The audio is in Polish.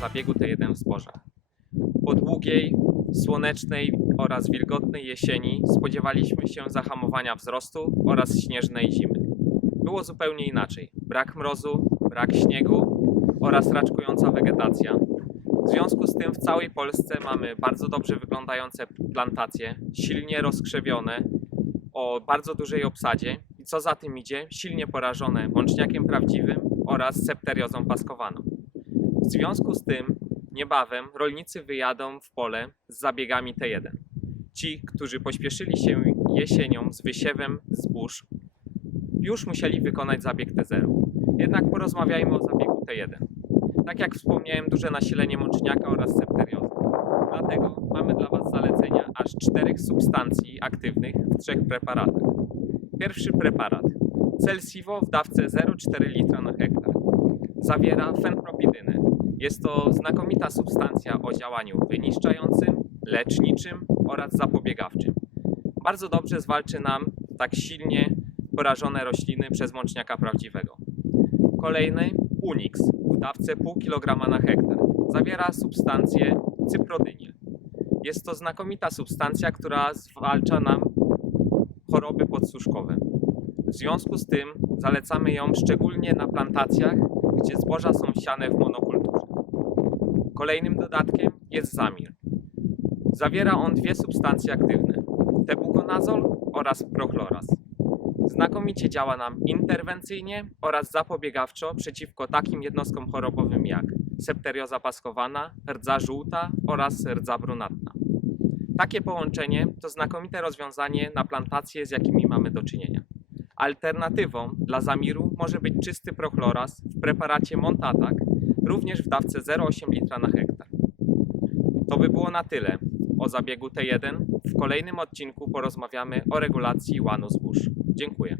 zabiegu T1 w zbożach. Po długiej, słonecznej oraz wilgotnej jesieni spodziewaliśmy się zahamowania wzrostu oraz śnieżnej zimy. Było zupełnie inaczej. Brak mrozu, brak śniegu oraz raczkująca wegetacja. W związku z tym w całej Polsce mamy bardzo dobrze wyglądające plantacje, silnie rozkrzewione, o bardzo dużej obsadzie i co za tym idzie, silnie porażone mączniakiem prawdziwym oraz septeriozą paskowaną. W związku z tym niebawem rolnicy wyjadą w pole z zabiegami T1. Ci, którzy pośpieszyli się jesienią z wysiewem zbóż, już musieli wykonać zabieg T0. Jednak porozmawiajmy o zabiegu T1. Tak jak wspomniałem, duże nasilenie mączniaka oraz septeriozy. Dlatego mamy dla Was zalecenia aż czterech substancji aktywnych w trzech preparatach. Pierwszy preparat Celsivo w dawce 0,4 litra na hektar. Zawiera fenpropidynę. Jest to znakomita substancja o działaniu wyniszczającym, leczniczym oraz zapobiegawczym. Bardzo dobrze zwalczy nam tak silnie porażone rośliny przez mączniaka prawdziwego. Kolejny Unix w dawce pół kilograma na hektar. Zawiera substancję cyprodynię. Jest to znakomita substancja, która zwalcza nam choroby podsuszkowe. W związku z tym zalecamy ją szczególnie na plantacjach, gdzie zboża są siane w monokulturze. Kolejnym dodatkiem jest zamir. Zawiera on dwie substancje aktywne: tebukonazol oraz prochloraz. Znakomicie działa nam interwencyjnie oraz zapobiegawczo przeciwko takim jednostkom chorobowym jak septerioza paskowana, rdza żółta oraz rdza brunatna. Takie połączenie to znakomite rozwiązanie na plantacje, z jakimi mamy do czynienia. Alternatywą dla zamiru może być czysty prochloraz w preparacie Montatak, również w dawce 0,8 litra na hektar. To by było na tyle o zabiegu T1. W kolejnym odcinku porozmawiamy o regulacji łanu zbóż. Dziękuję.